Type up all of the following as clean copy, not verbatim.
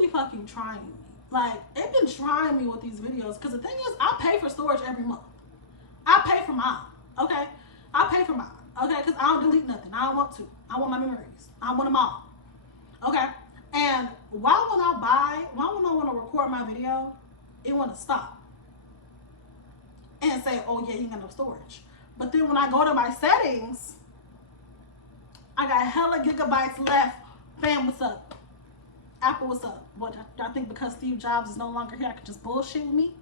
be fucking trying me. Like, it been trying me with these videos. Because the thing is, I pay for storage every month. I pay for mine. Okay? I pay for mine. Okay? Because I don't delete nothing. I don't want to. I want my memories. I want them all. Okay? And why when I want to record my video, it want to stop. And say, oh yeah, you got no storage. But then when I go to my settings, I got hella gigabytes left. Fam, what's up? Apple, what's up? What, y'all think because Steve Jobs is no longer here, I can just bullshit with me?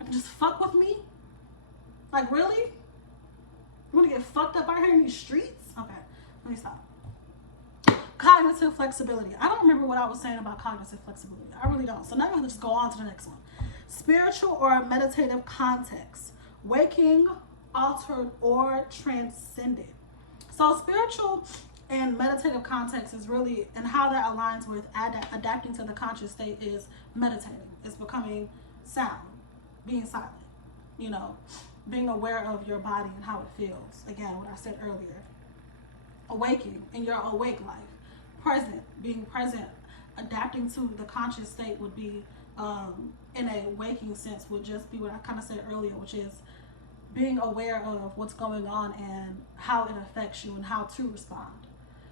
I can just fuck with me? Like, really? You want to get fucked up out here in these streets? Okay, let me stop. Cognitive flexibility. I don't remember what I was saying about cognitive flexibility. I really don't. So now I'm going to just go on to the next one. Spiritual or meditative context. Waking, altered, or transcended. So spiritual and meditative context is really, and how that aligns with adapting to the conscious state is meditating. It's becoming sound, being silent, you know, being aware of your body and how it feels. Again, what I said earlier. Awakening in your awake life. Present, being present, adapting to the conscious state would be, in a waking sense, would just be what I kind of said earlier, which is being aware of what's going on and how it affects you and how to respond.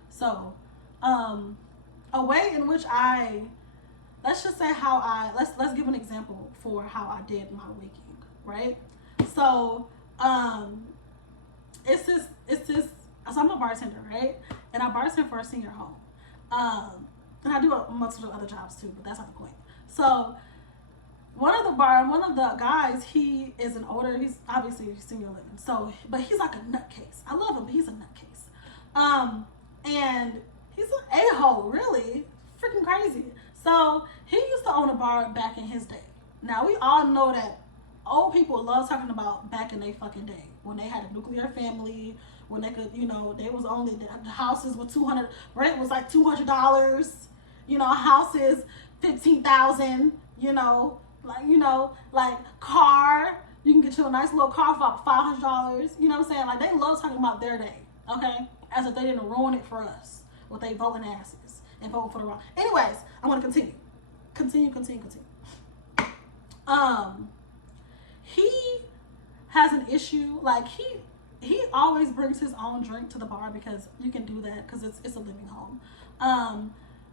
So, a way in which let's just say let's give an example for how I did my waking, right? So, it's this, so I'm a bartender, right? And I bartend for a senior home. And I do multiple other jobs too, but that's not the point. So, one of the guys, he is he's obviously senior living. So, but he's like a nutcase. I love him, but he's a nutcase. And he's an a-hole, really. Freaking crazy. So, he used to own a bar back in his day. Now, we all know that old people love talking about back in their fucking day. When they had a nuclear family, when they could, you know, they was only, the houses were $200, rent was like $200, you know, houses, $15,000, you know, like car, you can get you a nice little car for about $500, you know what I'm saying? Like, they love talking about their day, okay? As if they didn't ruin it for us with they voting asses and voting for the wrong. Anyways, I want to continue. He has an issue, like he always brings his own drink to the bar because you can do that because it's a living home.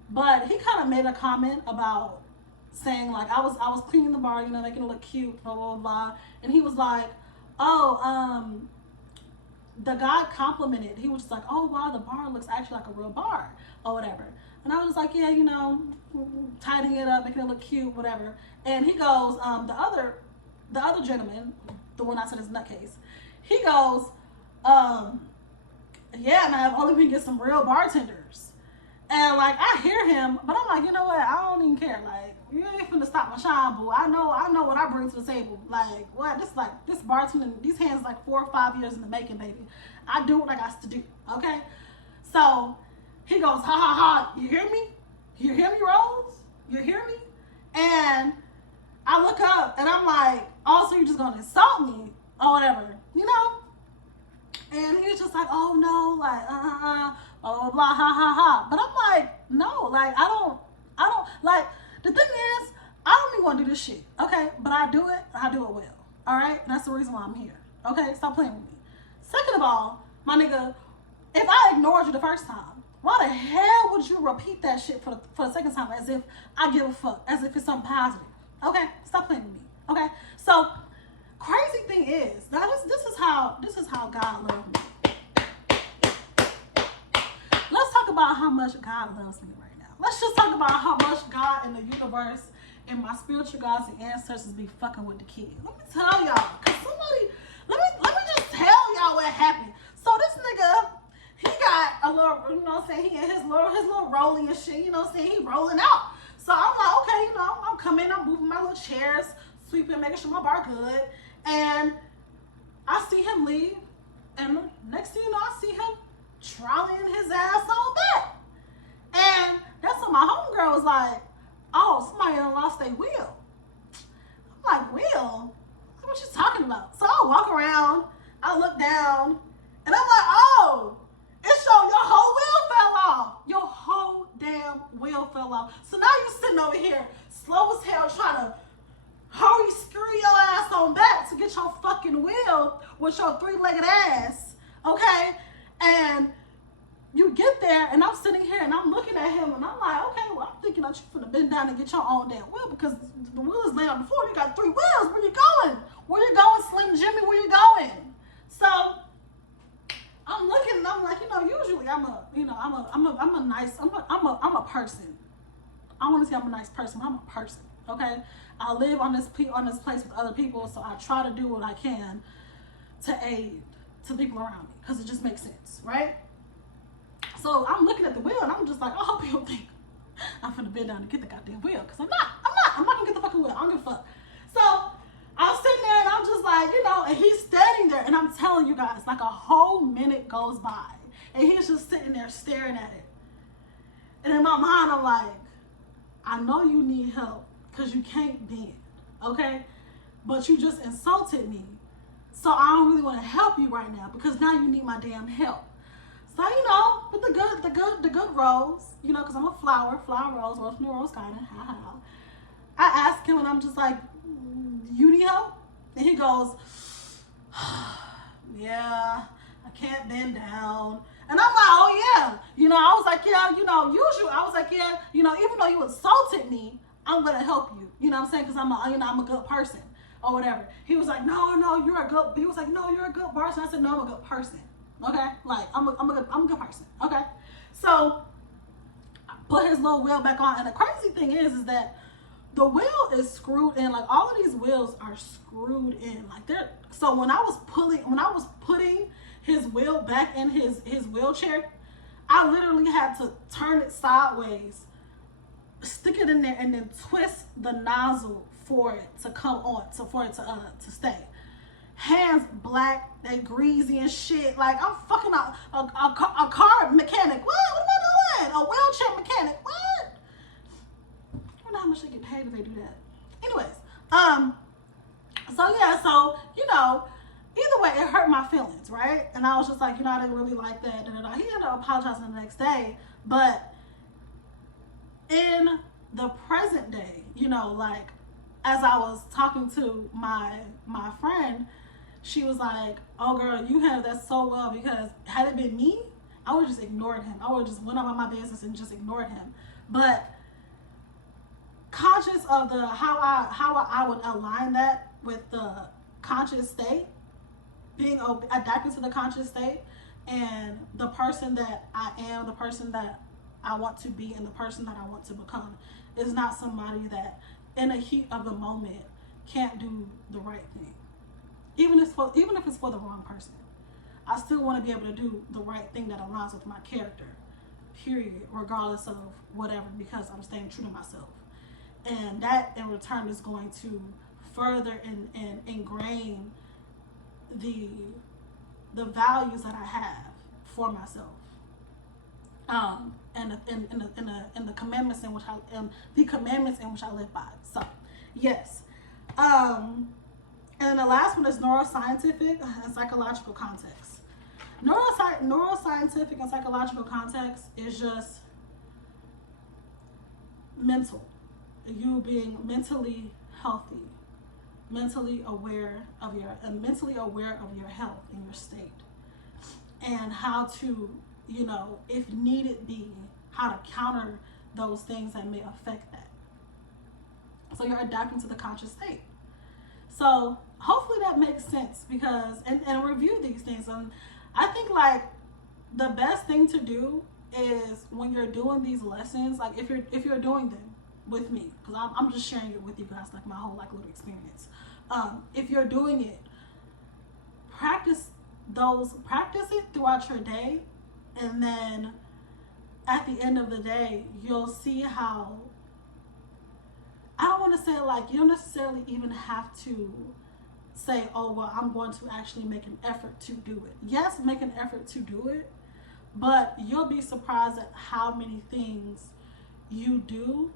But he kind of made a comment about saying, like, I was cleaning the bar, you know, making it look cute, blah blah blah, and he was like, oh, the guy complimented. He was just like, oh wow, the bar looks actually like a real bar or whatever. And I was like, yeah, you know, tidying it up, making it look cute, whatever. And he goes, the other gentleman, the one I said is nutcase, he goes, yeah, man, if only we can get some real bartenders. And like, I hear him, but I'm like, you know what? I don't even care. Like, you ain't finna stop my shine, boo. I know what I bring to the table. Like, what? This bartending, these hands like 4 or 5 years in the making, baby. I do what I got to do. Okay. So he goes, ha ha ha. You hear me? You hear me, Rose? You hear me? And I look up and I'm like, oh, so you're just gonna insult me or whatever, you know? And he was just like, oh no, like, blah, blah, blah, ha, ha, ha. But I'm like, no, like, I don't, like, the thing is, I don't even want to do this shit, okay? But I do it well, all right? And that's the reason why I'm here, okay? Stop playing with me. Second of all, my nigga, if I ignored you the first time, why the hell would you repeat that shit for the second time as if I give a fuck, as if it's something positive, okay? Stop playing with me, okay? So, crazy thing is, now this is how God loves me. Let's talk about how much God loves me right now. Let's just talk about how much God and the universe and my spiritual gods and ancestors be fucking with the kid. Let me tell y'all, cause somebody, let me just tell y'all what happened. So this nigga, he got a little, you know what I'm saying, he had his little rolling and shit, you know what I'm saying, he rolling out. So I'm like, okay, you know, I'm coming, I'm moving my little chairs, sweeping, making sure my bar good. And I see him leave, and next thing you know, I see him trolleying his ass on back. And that's when my homegirl was like, oh, somebody done lost their wheel. I'm like, wheel? What you talking about? So I walk around, I look down, and I'm like, oh, it's showing your whole wheel fell off. Your whole damn wheel fell off. So now you sitting over here, slow as hell, trying to hurry, screw your ass on back to get your fucking wheel with your three-legged ass, okay? And you get there, and I'm sitting here, and I'm looking at him, and I'm like, okay, well, I'm thinking that you finna bend down and get your own damn wheel, because the wheel is laying on the floor. You got 3 wheels. Where you going? Where you going, Slim Jimmy? Where you going? So I'm looking, and I'm like, usually I'm a person. I want to say I'm a nice person, but I'm a person, okay? I live on this place with other people, so I try to do what I can to aid to the people around me, because it just makes sense, right? So I'm looking at the wheel, and I'm just like, I hope you don't think I'm finna bend down to get the goddamn wheel, because I'm not gonna get the fucking wheel. I don't give a fuck. So I'm sitting there, and I'm just like, and he's standing there, and I'm telling you guys, like a whole minute goes by, and he's just sitting there staring at it. And in my mind, I'm like, I know you need help, because you can't bend, okay? But you just insulted me, so I don't really want to help you right now, because now you need my damn help. So, with the good rose, because I'm a flower rose from the rose garden. I asked him, and I'm just like, you need help? And he goes, yeah, I can't bend down. And I'm like, oh yeah. I was like, yeah, usually I was like, yeah, even though you insulted me, I'm gonna help you. You know what I'm saying? Because I'm a good person or whatever. He was like, no, you're a good. He was like, no, you're a good person. I said, no, I'm a good person. Okay, like I'm a good person. Okay, so I put his little wheel back on, and the crazy thing is that the wheel is screwed in. Like all of these wheels are screwed in. Like they're so when I was putting his wheel back in his wheelchair, I literally had to turn it sideways, stick it in there, and then twist the nozzle for it to come on, for it to stay. Hands black, they greasy and shit. Like I'm fucking a car mechanic. What am I doing? A wheelchair mechanic. What? I don't know how much they get paid if they do that. Anyways, so yeah, either way, it hurt my feelings, right? And I was just like, I didn't really like that. He ended up apologizing the next day, but in the present day, like as I was talking to my friend, she was like, oh girl, you handled that so well, because had it been me, I would have just ignored him. I would have just went about my business and just ignored him. But conscious of how I would align that with the conscious state, being adapted to the conscious state, and the person that I am, the person that I want to be, and the person that I want to become is not somebody that in the heat of the moment can't do the right thing. Even if it's for the wrong person, I still want to be able to do the right thing that aligns with my character, period, regardless of whatever, because I'm staying true to myself. And that in return is going to further and ingrain the values that I have for myself. And the commandments in which I live by. So yes. And then the last one is neuroscientific and psychological context. Neuroscientific and psychological context is just mental. You being mentally healthy, mentally aware of your health and your state, and how to, if needed be, how to counter those things that may affect that. So you're adapting to the conscious state. So hopefully that makes sense, because and review these things. And I think like the best thing to do is when you're doing these lessons, like if you're doing them with me, because I'm just sharing it with you guys, like my whole like little experience. If you're doing it, practice it throughout your day, and then at the end of the day, you'll see how, I don't want to say like, you don't necessarily even have to say, oh, well, I'm going to actually make an effort to do it. Yes, make an effort to do it, but you'll be surprised at how many things you do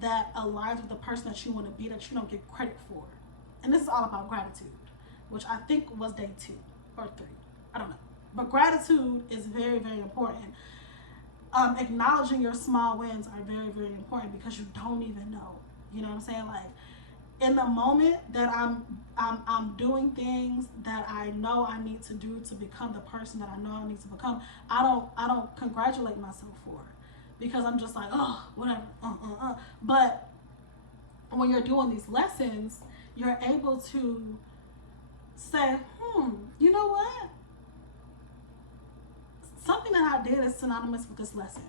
that aligns with the person that you want to be, that you don't get credit for. And this is all about gratitude, which I think was day 2 or 3. I don't know. But gratitude is very, very important. acknowledging your small wins are very, very important because you don't even know. You know what I'm saying? Like, in the moment that I'm doing things that I know I need to do to become the person that I know I need to become, I don't congratulate myself for it because I'm just like, oh, whatever. But when you're doing these lessons, you're able to say, you know what? Something that I did is synonymous with this lesson.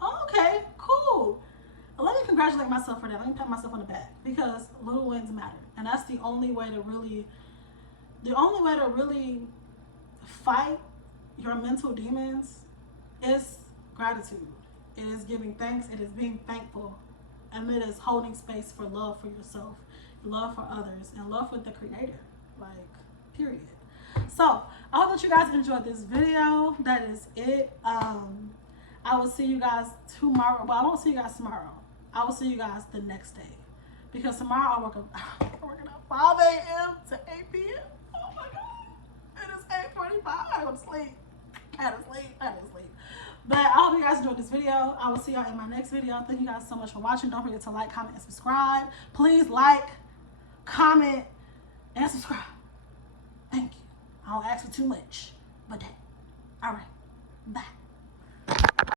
Oh, okay, cool. Let me congratulate myself for that. Let me pat myself on the back because little wins matter, and that's the only way to really fight your mental demons is gratitude. It is giving thanks. It is being thankful, and it is holding space for love for yourself, love for others, and love for the Creator. Like, period. So I hope that you guys enjoyed this video. That is it. I will see you guys tomorrow. Well, I won't see you guys tomorrow. I will see you guys the next day because tomorrow I'm working at 5 a.m. to 8 p.m. Oh my God. It is 8:45. I gotta go to sleep. I had to sleep. But I hope you guys enjoyed this video. I will see y'all in my next video. Thank you guys so much for watching. Don't forget to like, comment, and subscribe. Please like, comment, and subscribe. Thank you. I don't ask for too much, but that. All right. Bye.